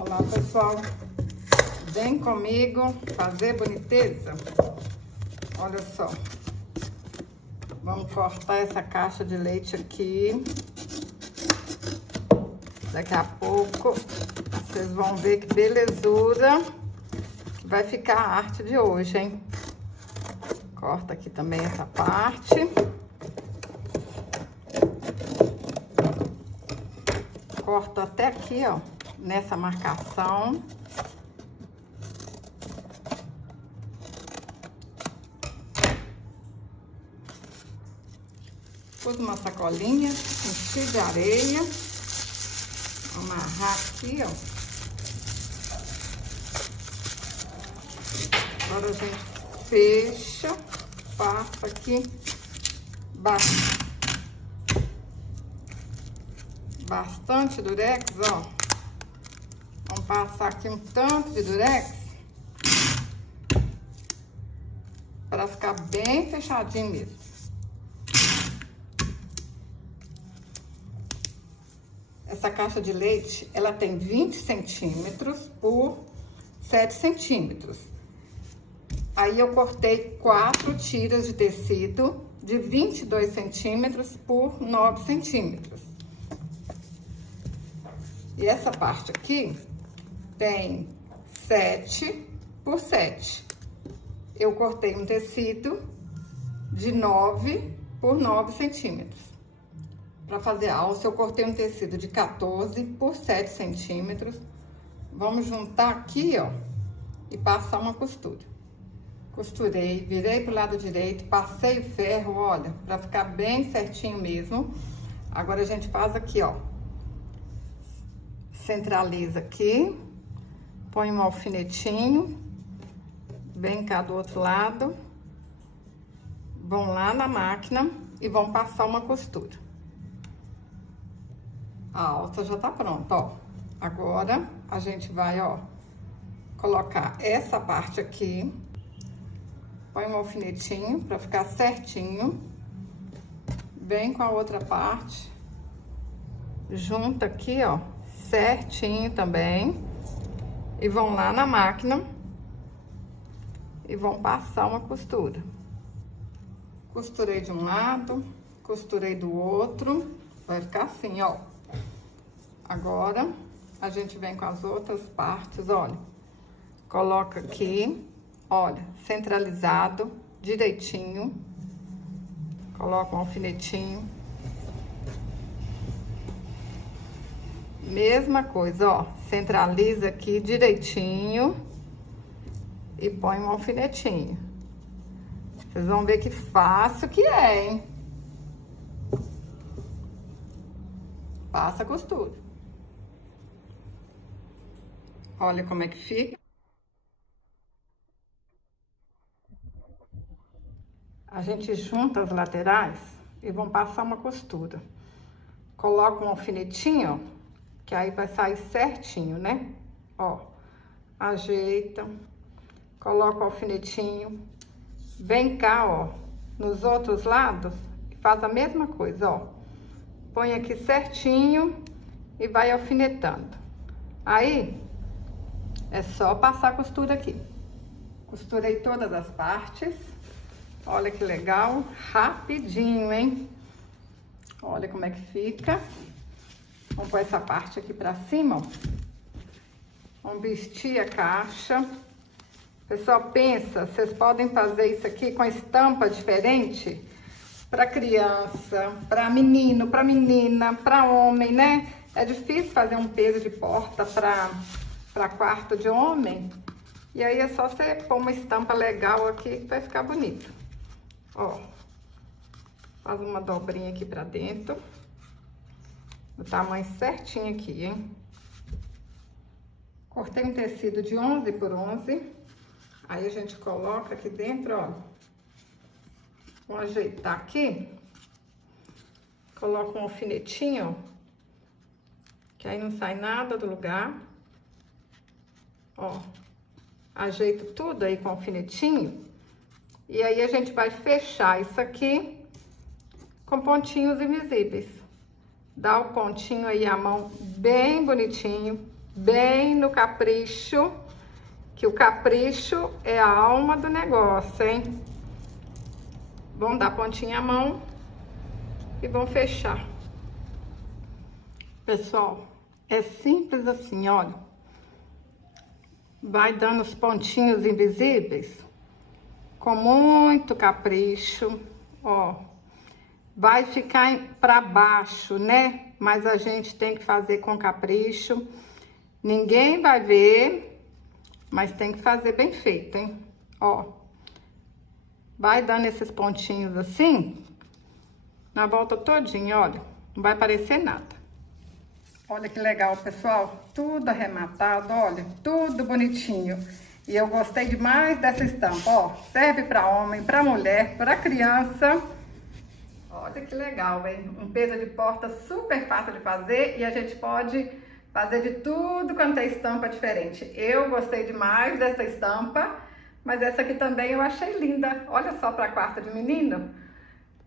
Olá, pessoal, vem comigo fazer boniteza. Olha só, vamos cortar essa caixa de leite aqui. Daqui a pouco vocês vão ver que belezura vai ficar a arte de hoje, hein? Corta aqui também essa parte. Corto até aqui, ó, nessa marcação. Pus uma sacolinha, enchi de areia. Amarrar aqui, ó. Agora a gente fecha, passa aqui bastante durex, ó. Vamos passar aqui um tanto de durex para ficar bem fechadinho mesmo. Essa caixa de leite, ela tem 20 centímetros por 7 centímetros. Aí eu cortei 4 tiras de tecido de 22 centímetros por 9 centímetros. E essa parte aqui tem 7 por 7. Eu cortei um tecido de 9 por 9 centímetros. Para fazer a alça, eu cortei um tecido de 14 por 7 centímetros. Vamos juntar aqui, ó, e passar uma costura. Costurei, virei pro lado direito, passei o ferro, olha, para ficar bem certinho mesmo. Agora a gente faz aqui, ó. Centraliza aqui, põe um alfinetinho, vem cá do outro lado, vão lá na máquina e vão passar uma costura. A alça já tá pronta, ó. Agora a gente vai, ó, colocar essa parte aqui, põe um alfinetinho pra ficar certinho, vem com a outra parte, junta aqui, ó, certinho também, e vão lá na máquina e vão passar uma costura. Costurei de um lado, costurei do outro, vai ficar assim, ó. Agora a gente vem com as outras partes, olha, coloca aqui, olha, centralizado, direitinho, coloca um alfinetinho. Mesma coisa, ó, centraliza aqui direitinho e põe um alfinetinho. Vocês vão ver que fácil que é, hein? Passa a costura. Olha como é que fica. A gente junta as laterais e vão passar uma costura. Coloca um alfinetinho, ó, que aí vai sair certinho, né? Ó, ajeita, coloca o alfinetinho, vem cá, ó, nos outros lados e faz a mesma coisa, ó. Põe aqui certinho e vai alfinetando. Aí, é só passar a costura aqui. Costurei todas as partes. Olha que legal, rapidinho, hein? Olha como é que fica. Vamos pôr essa parte aqui pra cima, ó. Vamos vestir a caixa. Pessoal, pensa, vocês podem fazer isso aqui com estampa diferente para criança, para menino, para menina, para homem, né? É difícil fazer um peso de porta para quarto de homem. E aí é só você pôr uma estampa legal aqui que vai ficar bonito. Ó, faz uma dobrinha aqui pra dentro. Do tamanho certinho aqui, hein? Cortei um tecido de 11 por 11. Aí a gente coloca aqui dentro, ó. Vamos ajeitar aqui. Coloca um alfinetinho, ó. Que aí não sai nada do lugar. Ó. Ajeito tudo aí com o alfinetinho. E aí a gente vai fechar isso aqui com pontinhos invisíveis. Dá o pontinho aí, a mão bem bonitinho, bem no capricho, que o capricho é a alma do negócio, hein? Vão dar pontinha à mão e vão fechar. Pessoal, é simples assim, olha. Vai dando os pontinhos invisíveis com muito capricho, ó. Vai ficar para baixo, né? Mas a gente tem que fazer com capricho. Ninguém vai ver, mas tem que fazer bem feito, hein? Ó. Vai dando esses pontinhos assim, na volta todinha, olha. Não vai aparecer nada. Olha que legal, pessoal. Tudo arrematado, olha. Tudo bonitinho. E eu gostei demais dessa estampa, ó. Serve para homem, para mulher, para criança. Olha que legal, hein? Um peso de porta super fácil de fazer e a gente pode fazer de tudo quanto é estampa diferente. Eu gostei demais dessa estampa, mas essa aqui também eu achei linda. Olha só para quarto de menino.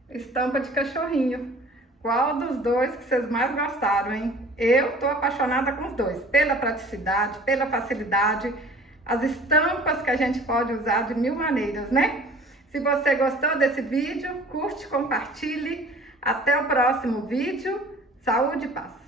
Estampa de cachorrinho. Qual dos dois que vocês mais gostaram, hein? Eu tô apaixonada com os dois, pela praticidade, pela facilidade, as estampas que a gente pode usar de mil maneiras, né? Se você gostou desse vídeo, curte, compartilhe. Até o próximo vídeo. Saúde e paz!